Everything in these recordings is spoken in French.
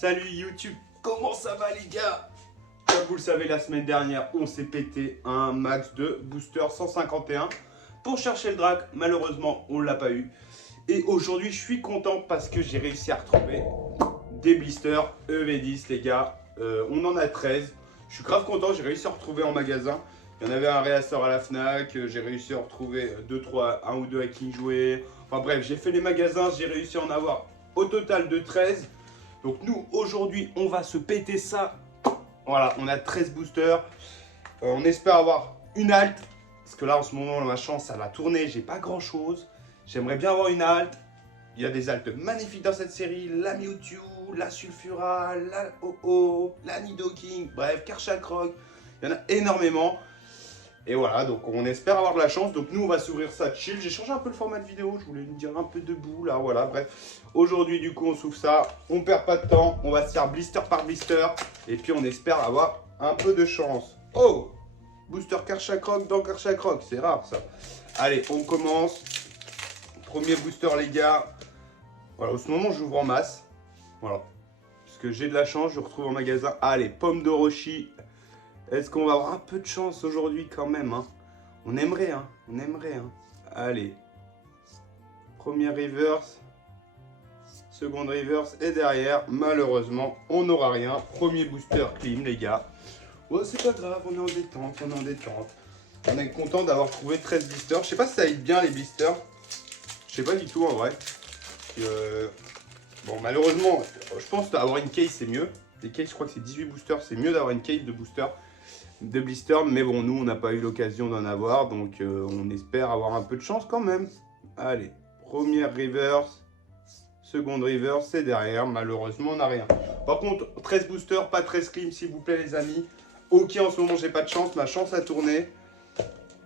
Salut YouTube, comment ça va les gars? Comme vous le savez, la semaine dernière, on s'est pété un max de booster 151 pour chercher le drac. Malheureusement, on ne l'a pas eu. Et aujourd'hui, je suis content parce que j'ai réussi à retrouver des blisters EV10 les gars. On en a 13. Je suis grave content, j'ai réussi à retrouver en magasin. Il y en avait un réassort à la Fnac, j'ai réussi à en retrouver 1 ou 2 à King Jouet. Enfin bref, j'ai fait les magasins, j'ai réussi à en avoir au total de 13. Donc nous, aujourd'hui, on va se péter ça. Voilà, on a 13 boosters. On espère avoir une halte. Parce que là, en ce moment, ma chance, ça va tourner. J'ai pas grand chose. J'aimerais bien avoir une halte. Il y a des haltes magnifiques dans cette série. La Mewtwo, la Sulfura, la Oh-Oh, la Nidoking. Bref, Karchakroc. Il y en a énormément. Et voilà, donc on espère avoir de la chance. Donc nous, on va s'ouvrir ça chill. J'ai changé un peu le format de vidéo. Je voulais me dire un peu debout, là, voilà. Bref, aujourd'hui, du coup, on s'ouvre ça. On perd pas de temps. On va se faire blister par blister. Et puis, on espère avoir un peu de chance. Oh! Booster Karchakroc dans Karchakroc. C'est rare, ça. Allez, on commence. Premier booster, les gars. Voilà, au ce moment, j'ouvre en masse. Voilà. Parce que j'ai de la chance, je retrouve en magasin. Allez, pomme d'Orochi. Est-ce qu'on va avoir un peu de chance aujourd'hui quand même hein? On aimerait, hein? On aimerait, hein? Allez. Première reverse. Seconde reverse. Et derrière, malheureusement, on n'aura rien. Premier booster clean, les gars. Oh, c'est pas grave, on est en détente, on est en détente. On est content d'avoir trouvé 13 blisters. Je sais pas si ça aide bien les blisters. Je sais pas du tout en vrai. Bon, malheureusement, je pense qu'avoir une case, c'est mieux. Les cases, je crois que c'est 18 boosters. C'est mieux d'avoir une case de booster. De blister, mais bon, nous, on n'a pas eu l'occasion d'en avoir, donc on espère avoir un peu de chance quand même. Allez, première reverse, seconde reverse, et derrière, malheureusement, on n'a rien. Par contre, 13 boosters, pas 13 clims, s'il vous plaît, les amis. Ok, en ce moment, j'ai pas de chance, ma chance a tourné.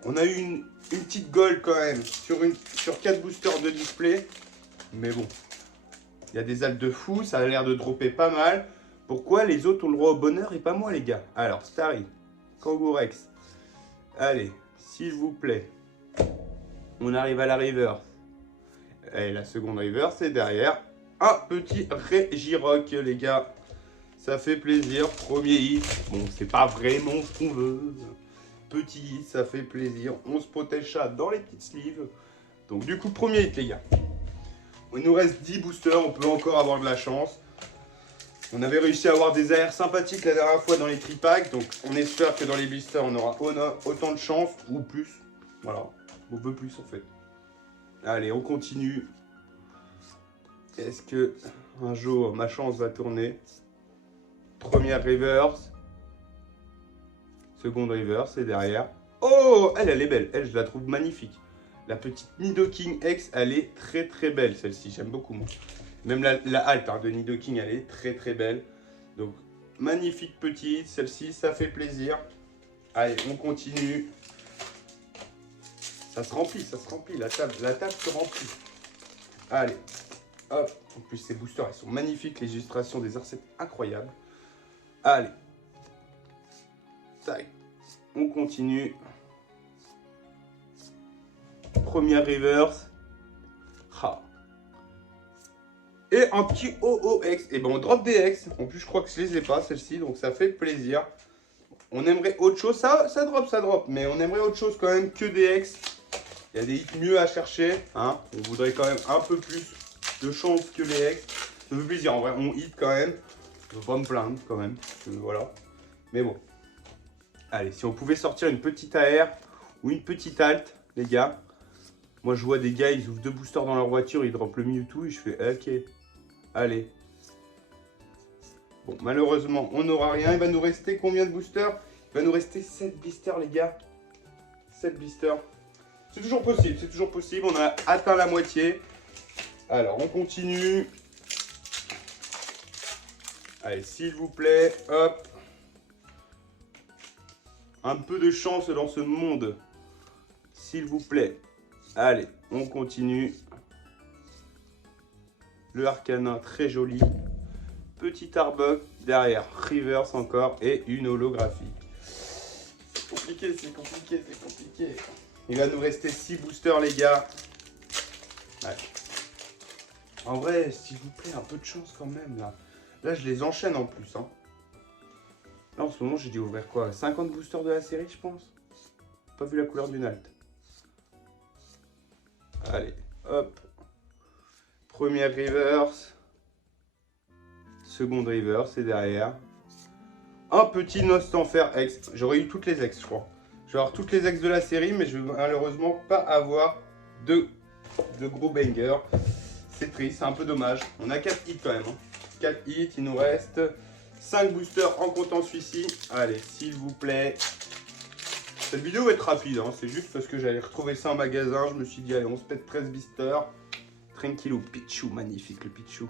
On a eu une petite gold quand même sur 4 boosters de display, mais bon, il y a des haltes de fou, ça a l'air de dropper pas mal. Pourquoi les autres ont le droit au bonheur et pas moi, les gars? Alors, Starry. Kangourex. Allez, s'il vous plaît. On arrive à la reverse. Et la seconde reverse, c'est derrière. Un petit Regirock, les gars. Ça fait plaisir. Premier hit. Bon, c'est pas vraiment ce qu'on veut. Petit hit, ça fait plaisir. On se protège ça dans les petites sleeves. Donc, du coup, premier hit, les gars. Il nous reste 10 boosters. On peut encore avoir de la chance. On avait réussi à avoir des AR sympathiques la dernière fois dans les tripacks, donc on espère que dans les blisters on aura autant de chance ou plus. Voilà, on veut plus en fait. Allez, on continue. Est-ce que un jour ma chance va tourner? Première reverse. Seconde reverse et derrière. Oh, elle est belle, elle je la trouve magnifique. La petite Nidoking X, elle est très très belle celle-ci, j'aime beaucoup moi. Même la halte de Nidoking, elle est très très belle. Donc, magnifique petite. Celle-ci, ça fait plaisir. Allez, on continue. Ça se remplit, la table se remplit. Allez, hop. En plus, ces boosters, ils sont magnifiques. Les illustrations des recettes incroyables. Allez. Tac. On continue. Première reverse. Ah. Et un petit OOX. Et ben on drop des X. En plus, je crois que je les ai pas, celles-ci. Donc ça fait plaisir. On aimerait autre chose. Ça drop. Mais on aimerait autre chose quand même que des X. Il y a des hits mieux à chercher. Hein. On voudrait quand même un peu plus de chance que les X. Ça fait plaisir. En vrai, on hit quand même. Je ne vais pas me plaindre quand même. Voilà. Mais bon. Allez, si on pouvait sortir une petite AR ou une petite halte, les gars. Moi, je vois des gars, ils ouvrent 2 boosters dans leur voiture, ils droppent le Mewtwo et je fais ok. Allez. Bon, malheureusement, on n'aura rien. Il va nous rester combien de boosters? Il va nous rester 7 blisters, les gars. 7 blisters. C'est toujours possible, c'est toujours possible. On a atteint la moitié. Alors, on continue. Allez, s'il vous plaît, hop. Un peu de chance dans ce monde. S'il vous plaît. Allez, on continue. Le Arcana, très joli. Petit Arbok, derrière, reverse encore et une holographique. C'est compliqué, c'est compliqué, c'est compliqué. Il va nous rester 6 boosters, les gars. Ouais. En vrai, s'il vous plaît, un peu de chance quand même, là. Là, je les enchaîne en plus. Hein. Là, en ce moment, j'ai dû ouvrir quoi? 50 boosters de la série, je pense. Pas vu la couleur d'une halte. Allez, hop. Première reverse. Seconde reverse, et derrière, un petit Nostanfer X. J'aurais eu toutes les X, je crois. Je vais avoir toutes les X de la série, mais je vais malheureusement pas avoir de gros bangers. C'est triste, c'est un peu dommage. On a 4 hits quand même. Hein. 4 hits, il nous reste 5 boosters en comptant celui-ci. Allez, s'il vous plaît. Cette vidéo va être rapide, hein. C'est juste parce que j'allais retrouver ça en magasin. Je me suis dit, allez, on se pète 13 boosters. Tranquillou, Pichou, magnifique le Pichou.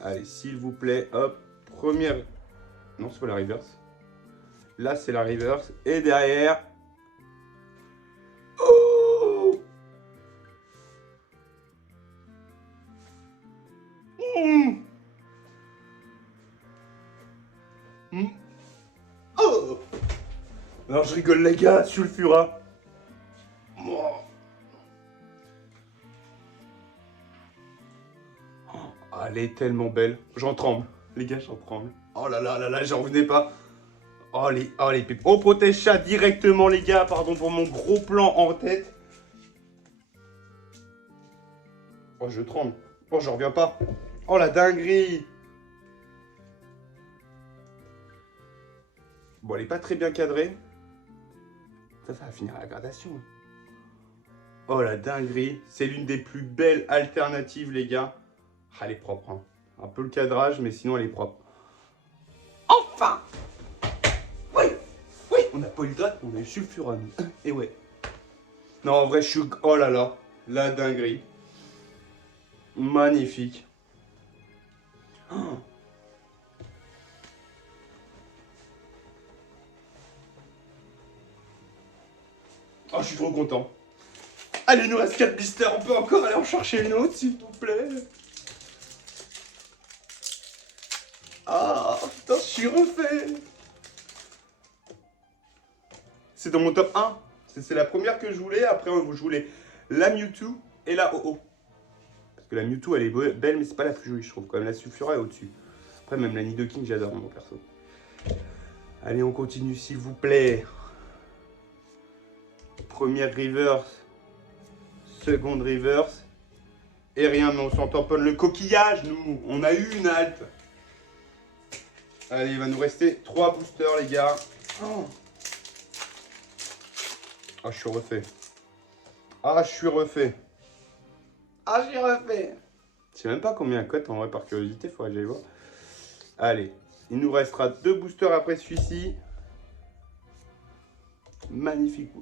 Allez, s'il vous plaît, hop, première... Non, c'est pas la reverse. Là, c'est la reverse. Et derrière... Oh Oh Alors, je rigole, les gars, Sulfura. Elle est tellement belle. J'en tremble. Les gars, j'en tremble. Oh là là là là, j'en revenais pas. Oh les pépés. On protège ça directement, les gars. Pardon pour mon gros plan en tête. Oh, je tremble. Oh, j'en reviens pas. Oh, la dinguerie. Bon, elle est pas très bien cadrée. Ça va finir à la gradation. Oh, la dinguerie. C'est l'une des plus belles alternatives, les gars. Ah, elle est propre. Hein. Un peu le cadrage, mais sinon, elle est propre. Enfin! Oui! Oui! On n'a pas eu le drac, on a eu Sulfura. Et ouais. Non, en vrai, je suis... Oh là là. La dinguerie. Magnifique. Oh. Oh, je suis trop content. Allez, il nous reste 4 blisters. On peut encore aller en chercher une autre, s'il vous plaît. Ah, putain, je suis refait. C'est dans mon top 1. C'est la première que je voulais. Après, je voulais la Mewtwo et la OO. Parce que la Mewtwo, elle est belle, mais c'est pas la plus jolie, je trouve. Quand même, la Sulfura est au-dessus. Après, même la Nidoking, j'adore, mon perso. Allez, on continue, s'il vous plaît. Première reverse. Seconde reverse. Et rien, mais on s'en tamponne le coquillage, nous. On a eu une halte. Allez, il va nous rester 3 boosters, les gars. Oh. Ah, je suis refait. Ah, je suis refait. Ah, je suis refait. Je sais même pas combien cote en vrai, par curiosité, faudrait que j'aille voir. Allez, il nous restera 2 boosters après celui-ci. Magnifique.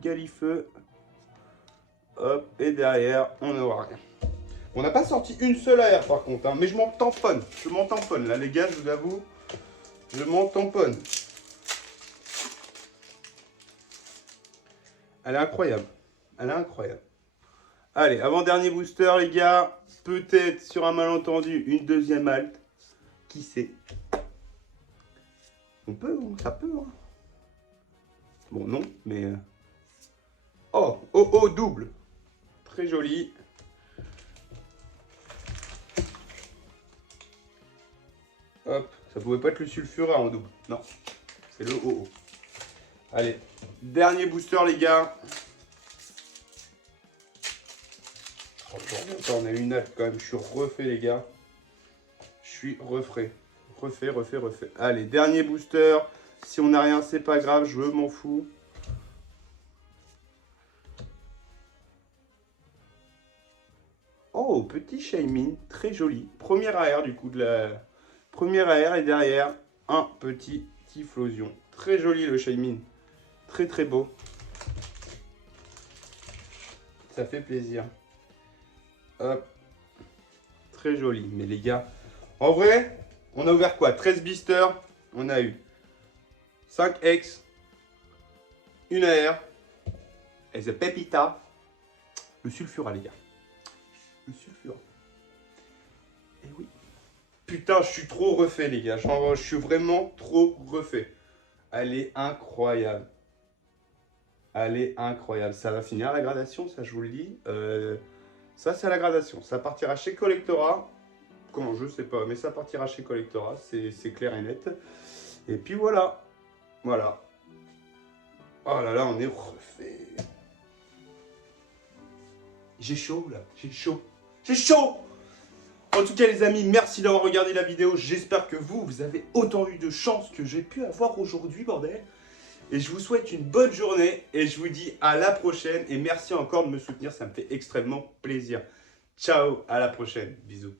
Galifeu. Hop, et derrière, on n'aura rien. On n'a pas sorti une seule AR par contre, hein, mais je m'en tamponne. Je m'en tamponne. Là, les gars, je vous avoue, je m'en tamponne. Elle est incroyable. Elle est incroyable. Allez, avant-dernier booster, les gars. Peut-être, sur un malentendu, une deuxième halte. Qui sait? On peut, ça peut. Hein. Bon, non, mais... Oh, oh, oh, double. Très joli. Hop, ça pouvait pas être le Sulfura en double. Non, c'est le OO. Allez, dernier booster, les gars. On a eu une halte quand même. Je suis refait, les gars. Je suis refait. Refait. Allez, dernier booster. Si on n'a rien, c'est pas grave. Je m'en fous. Oh, petit Shaymin. Très joli. Première AR, du coup, de la... Première AR et derrière, un petit Typhlosion. Très joli, le Shaymin. Très, très beau. Ça fait plaisir. Hop. Très joli. Mais les gars, en vrai, on a ouvert quoi? 13 blisters. On a eu 5 X, une AR, et The Pepita, le Sulfura, les gars. Le Sulfura. Et oui. Putain, je suis trop refait, les gars. Genre, je suis vraiment trop refait. Elle est incroyable. Elle est incroyable. Ça va finir à la gradation, ça, je vous le dis. Ça, c'est à la gradation. Ça partira chez Collectora. quand, je sais pas, mais ça partira chez Collectora, c'est clair et net. Et puis voilà, voilà. Oh là là, on est refait. J'ai chaud là, j'ai chaud. J'ai chaud! En tout cas les amis, merci d'avoir regardé la vidéo. J'espère que vous avez autant eu de chance que j'ai pu avoir aujourd'hui, bordel. Et je vous souhaite une bonne journée et je vous dis à la prochaine. Et merci encore de me soutenir, ça me fait extrêmement plaisir. Ciao, à la prochaine. Bisous.